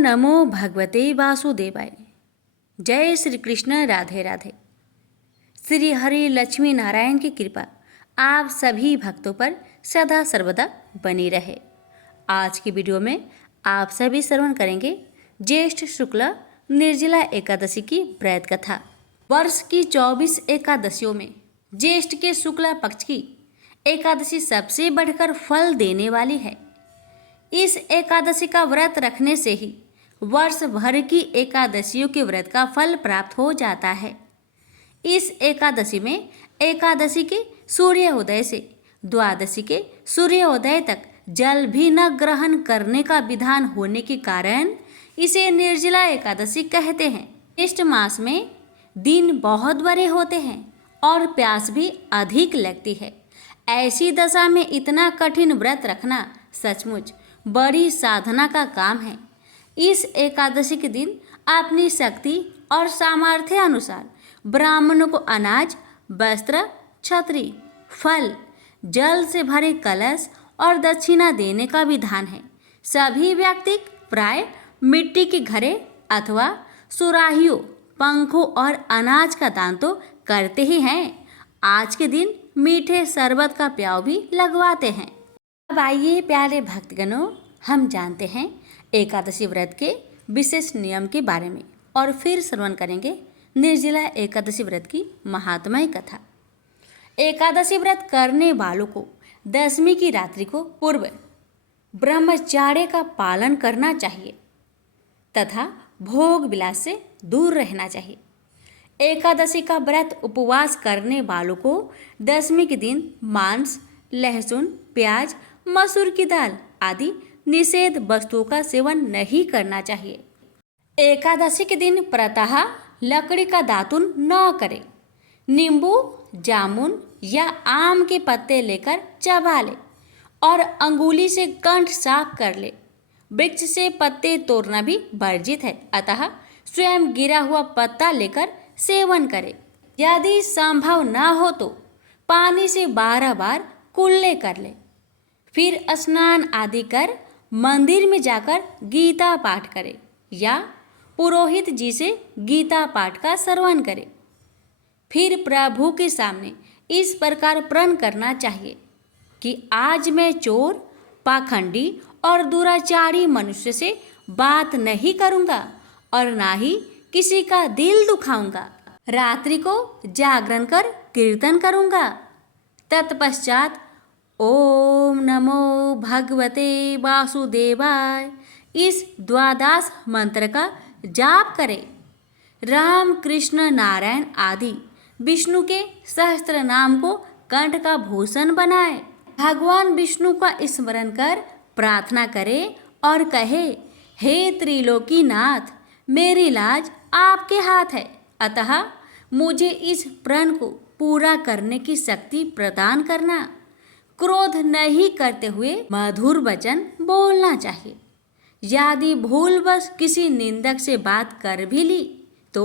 नमो भगवते वासुदेवाय। जय श्री कृष्ण, राधे राधे। श्री हरि लक्ष्मी नारायण की कृपा आप सभी भक्तों पर सदा सर्वदा बनी रहे। आज की वीडियो में आप सभी श्रवण करेंगे ज्येष्ठ शुक्ल निर्जला एकादशी की व्रत कथा। वर्ष की 24 एकादशियों में ज्येष्ठ के शुक्ला पक्ष की एकादशी सबसे बढ़कर फल देने वाली है। इस एकादशी का व्रत रखने से ही वर्ष भर की एकादशियों के व्रत का फल प्राप्त हो जाता है। इस एकादशी में एकादशी के सूर्योदय से द्वादशी के सूर्योदय तक जल भी न ग्रहण करने का विधान होने के कारण इसे निर्जला एकादशी कहते हैं। ज्येष्ठ मास में दिन बहुत बड़े होते हैं और प्यास भी अधिक लगती है। ऐसी दशा में इतना कठिन व्रत रखना सचमुच बड़ी साधना का काम है। इस एकादशी के दिन अपनी शक्ति और सामर्थ्य अनुसार ब्राह्मणों को अनाज, वस्त्र, छतरी, फल, जल से भरे कलश और दक्षिणा देने का विधान है। सभी व्यक्ति प्राय मिट्टी के घड़े अथवा सुराहियों, पंखों और अनाज का दान तो करते ही हैं। आज के दिन मीठे शरबत का प्याव भी लगवाते हैं। अब आइए प्यारे भक्तगणों, हम जानते हैं एकादशी व्रत के विशेष नियम के बारे में और फिर श्रवण करेंगे निर्जला एकादशी व्रत की महात्म्य कथा। एकादशी व्रत करने वालों को दशमी की रात्रि को पूर्व ब्रह्मचर्य का पालन करना चाहिए तथा भोग विलास से दूर रहना चाहिए। एकादशी का व्रत उपवास करने वालों को दशमी के दिन मांस, लहसुन, प्याज, मसूर की दाल आदि निषेध वस्तुओं का सेवन नहीं करना चाहिए। एकादशी के दिन प्रातः लकड़ी का दातुन न करें। नींबू, जामुन या आम के पत्ते लेकर चबा ले और अंगुली से कंठ साफ कर ले। वृक्ष से पत्ते तोड़ना भी वर्जित है, अतः स्वयं गिरा हुआ पत्ता लेकर सेवन करें। यदि संभव न हो तो पानी से 12 बार कुल्ले कर ले। फिर स्नान आदि कर मंदिर में जाकर गीता पाठ करें या पुरोहित जी से गीता पाठ का श्रवण करें। फिर प्रभु के सामने इस प्रकार प्रण करना चाहिए कि आज मैं चोर, पाखंडी और दुराचारी मनुष्य से बात नहीं करूँगा और ना ही किसी का दिल दुखाऊंगा। रात्रि को जागरण कर कीर्तन करूँगा। तत्पश्चात ओम नमो भगवते वासुदेवाय इस द्वादश मंत्र का जाप करें। राम, कृष्ण, नारायण आदि विष्णु के सहस्त्र नाम को कंठ का भूषण बनाए। भगवान विष्णु का स्मरण कर प्रार्थना करे और कहे, हे त्रिलोकीनाथ, मेरी लाज आपके हाथ है, अतः मुझे इस प्रण को पूरा करने की शक्ति प्रदान करना। क्रोध नहीं करते हुए मधुर वचन बोलना चाहिए। यदि भूलवश किसी निंदक से बात कर भी ली तो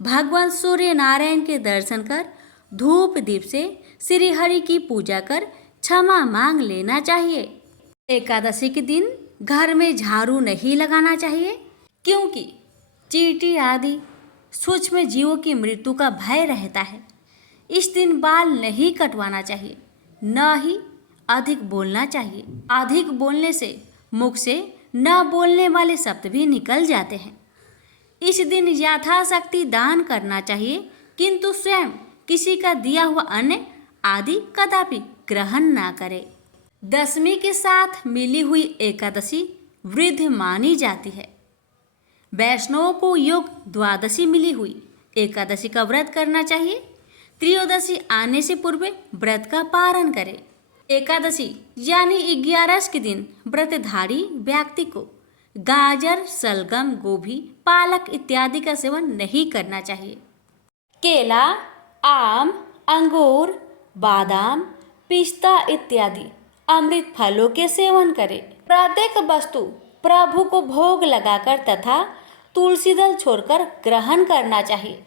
भगवान सूर्य नारायण के दर्शन कर धूप दीप से श्री हरि की पूजा कर क्षमा मांग लेना चाहिए। एकादशी के दिन घर में झाड़ू नहीं लगाना चाहिए, क्योंकि चींटी आदि सूक्ष्म जीवों की मृत्यु का भय रहता है। इस दिन बाल नहीं कटवाना चाहिए, न ही अधिक बोलना चाहिए। अधिक बोलने से मुख से न बोलने वाले शब्द भी निकल जाते हैं। इस दिन यथाशक्ति दान करना चाहिए, किंतु स्वयं किसी का दिया हुआ अन्न आदि कदापि ग्रहण ना करे। दशमी के साथ मिली हुई एकादशी वृद्ध मानी जाती है। वैष्णवों को योग द्वादशी मिली हुई एकादशी का व्रत करना चाहिए। त्रयोदशी आने से पूर्व व्रत का पारण करें। एकादशी यानी 11 के दिन व्रतधारी व्यक्ति को गाजर, सलगम, गोभी, पालक इत्यादि का सेवन नहीं करना चाहिए। केला, आम, अंगूर, बादाम, पिस्ता इत्यादि अमृत फलों के सेवन करें। प्रत्येक वस्तु प्रभु को भोग लगाकर तथा तुलसी दल छोड़कर ग्रहण करना चाहिए।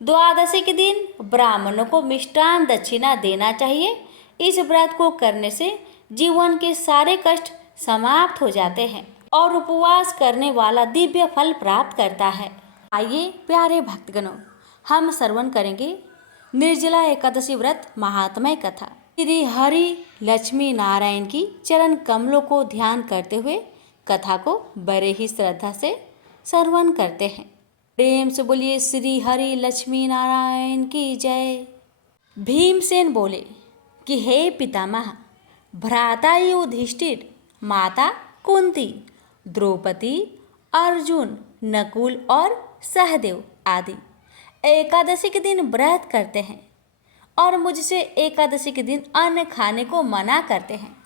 द्वादशी के दिन ब्राह्मणों को मिष्टान दक्षिणा देना चाहिए। इस व्रत को करने से जीवन के सारे कष्ट समाप्त हो जाते हैं और उपवास करने वाला दिव्य फल प्राप्त करता है। आइए प्यारे भक्तगणों, हम श्रवण करेंगे निर्जला एकादशी व्रत महात्म्य कथा। श्री हरि लक्ष्मी नारायण की चरण कमलों को ध्यान करते हुए कथा को बड़े ही श्रद्धा से श्रवण करते हैं। प्रेम से बोलिए श्री हरि लक्ष्मी नारायण की जय। भीमसेन बोले कि हे पितामह, भ्राता युधिष्ठिर, माता कुंती, द्रौपदी, अर्जुन, नकुल और सहदेव आदि एकादशी के दिन व्रत करते हैं और मुझसे एकादशी के दिन अन्न खाने को मना करते हैं।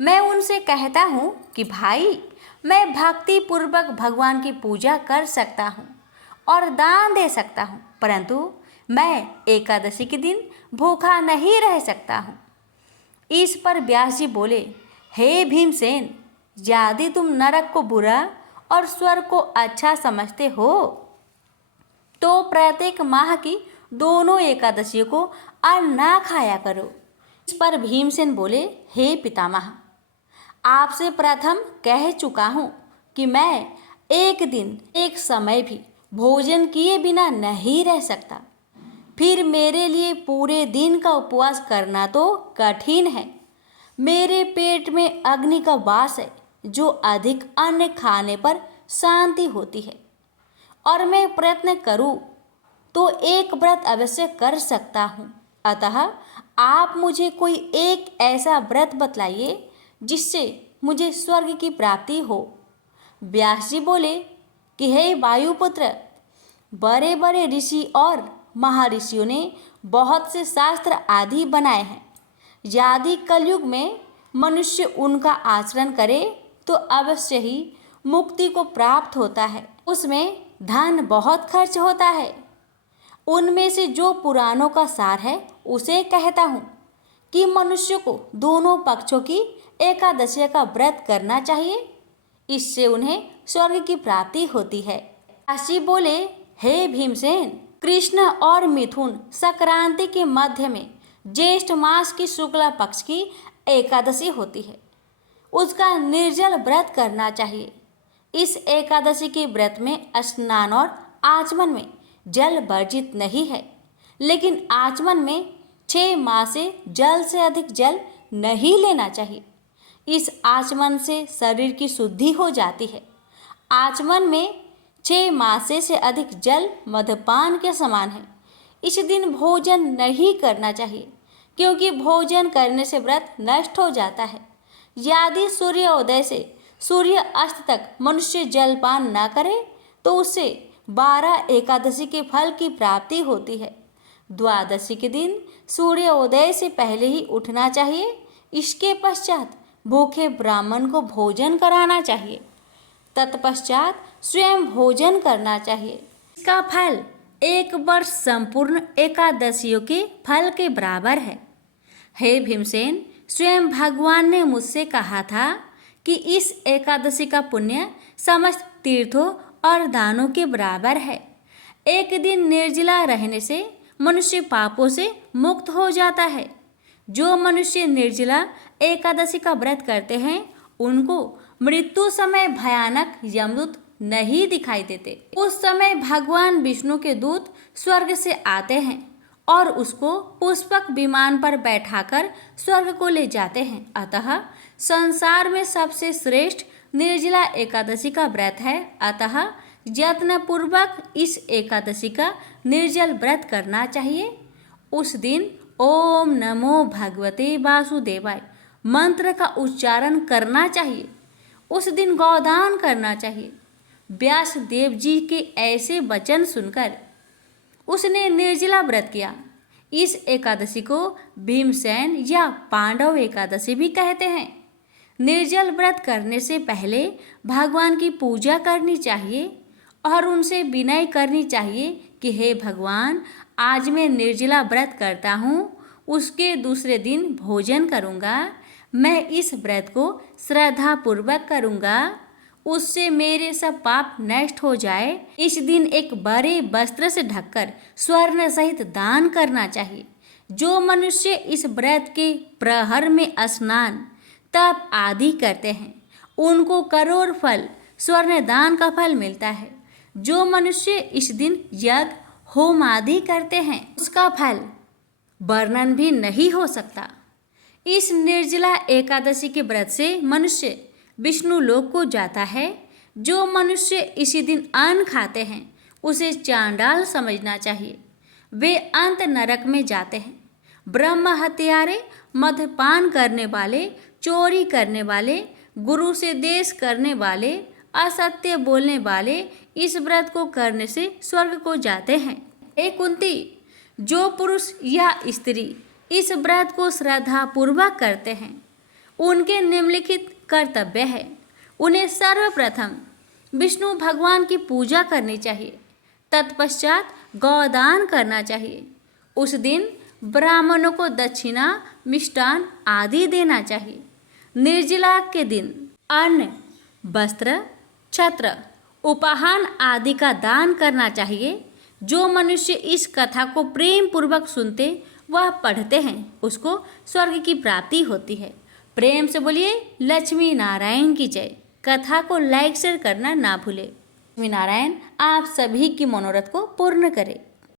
मैं उनसे कहता हूँ कि भाई, मैं भक्ति पूर्वक भगवान की पूजा कर सकता हूँ और दान दे सकता हूँ, परंतु मैं एकादशी के दिन भूखा नहीं रह सकता हूँ। इस पर व्यास जी बोले, हे भीमसेन, यदि तुम नरक को बुरा और स्वर्ग को अच्छा समझते हो तो प्रत्येक माह की दोनों एकादशियों को अन्न ना खाया करो। इस पर भीमसेन बोले, हे पितामह, आपसे प्रथम कह चुका हूँ कि मैं एक दिन एक समय भी भोजन किए बिना नहीं रह सकता। फिर मेरे लिए पूरे दिन का उपवास करना तो कठिन है। मेरे पेट में अग्नि का वास है, जो अधिक अन्न खाने पर शांति होती है, और मैं प्रयत्न करूं तो एक व्रत अवश्य कर सकता हूँ। अतः आप मुझे कोई एक ऐसा व्रत बतलाइए जिससे मुझे स्वर्ग की प्राप्ति हो। व्यास जी बोले कि हे वायुपुत्र, बड़े बड़े ऋषि और महर्षियों ने बहुत से शास्त्र आदि बनाए हैं। यदि कलयुग में मनुष्य उनका आचरण करे तो अवश्य ही मुक्ति को प्राप्त होता है। उसमें धन बहुत खर्च होता है। उनमें से जो पुराणों का सार है उसे कहता हूँ कि मनुष्य को दोनों पक्षों की एकादशी का व्रत करना चाहिए। इससे उन्हें स्वर्ग की प्राप्ति होती है। काशी बोले, हे भीमसेन, कृष्ण और मिथुन संक्रांति के मध्य में ज्येष्ठ मास की शुक्ला पक्ष की एकादशी होती है। उसका निर्जल व्रत करना चाहिए। इस एकादशी के व्रत में स्नान और आचमन में जल वर्जित नहीं है, लेकिन आचमन में 6 माह से जल से अधिक जल नहीं लेना चाहिए। इस आचमन से शरीर की शुद्धि हो जाती है। आचमन में 6 मासे से अधिक जल मद्यपान के समान है। इस दिन भोजन नहीं करना चाहिए, क्योंकि भोजन करने से व्रत नष्ट हो जाता है। यदि सूर्योदय से सूर्य अस्त तक मनुष्य जलपान न करे तो उससे 12 एकादशी के फल की प्राप्ति होती है। द्वादशी के दिन सूर्योदय से पहले ही उठना चाहिए। इसके पश्चात भूखे ब्राह्मण को भोजन कराना चाहिए। तत्पश्चात स्वयं भोजन करना चाहिए। इसका फल 1 वर्ष संपूर्ण एकादशियों के फल के बराबर है। हे भीमसेन, स्वयं भगवान ने मुझसे कहा था कि इस एकादशी का पुण्य समस्त तीर्थों और दानों के बराबर है। एक दिन निर्जला रहने से मनुष्य पापों से मुक्त हो जाता है। जो मनुष्य निर्जला एकादशी का व्रत करते हैं उनको मृत्यु समय भयानक यमदूत नहीं दिखाई देते। उस समय भगवान विष्णु के दूत स्वर्ग से आते हैं और उसको पुष्पक विमान पर बैठाकर स्वर्ग को ले जाते हैं। अतः संसार में सबसे श्रेष्ठ निर्जला एकादशी का व्रत है। अतः यत्नपूर्वक इस एकादशी का निर्जल व्रत करना चाहिए। उस दिन ओम नमो भगवते वासुदेवाय मंत्र का उच्चारण करना चाहिए। उस दिन गौदान करना चाहिए। व्यास देव जी के ऐसे वचन सुनकर उसने निर्जला व्रत किया। इस एकादशी को भीमसेन या पांडव एकादशी भी कहते हैं। निर्जल व्रत करने से पहले भगवान की पूजा करनी चाहिए और उनसे विनय करनी चाहिए कि हे भगवान, आज मैं निर्जला व्रत करता हूँ, उसके दूसरे दिन भोजन करूँगा। मैं इस व्रत को श्रद्धापूर्वक करूँगा, उससे मेरे सब पाप नष्ट हो जाए। इस दिन एक बड़े वस्त्र से ढककर स्वर्ण सहित दान करना चाहिए। जो मनुष्य इस व्रत के प्रहर में स्नान तप आदि करते हैं उनको करोड़ फल स्वर्ण दान का फल मिलता है। जो मनुष्य इस दिन यज्ञ होम आदि करते हैं उसका फल वर्णन भी नहीं हो सकता। इस निर्जला एकादशी के व्रत से मनुष्य विष्णु लोक को जाता है। जो मनुष्य इसी दिन अन्न खाते हैं उसे चांडाल समझना चाहिए, वे अंत नरक में जाते हैं। ब्रह्म हत्यारे, मद्यपान करने वाले, चोरी करने वाले, गुरु से देश करने वाले, असत्य बोलने वाले इस व्रत को करने से स्वर्ग को जाते हैं। हे कुंती, जो पुरुष या स्त्री इस व्रत को श्रद्धा पूर्वक करते हैं उनके निम्नलिखित कर्तव्य है। उन्हें सर्वप्रथम विष्णु भगवान की पूजा करनी चाहिए, तत्पश्चात गौदान करना चाहिए। उस दिन ब्राह्मणों को दक्षिणा, मिष्टान आदि देना चाहिए। निर्जला के दिन अन्न, वस्त्र, छत्र, उपाहान आदि का दान करना चाहिए। जो मनुष्य इस कथा को प्रेम पूर्वक सुनते वह पढ़ते हैं उसको स्वर्ग की प्राप्ति होती है। प्रेम से बोलिए लक्ष्मी नारायण की जय। कथा को लाइक शेयर करना ना भूले। लक्ष्मी नारायण आप सभी की मनोरथ को पूर्ण करे।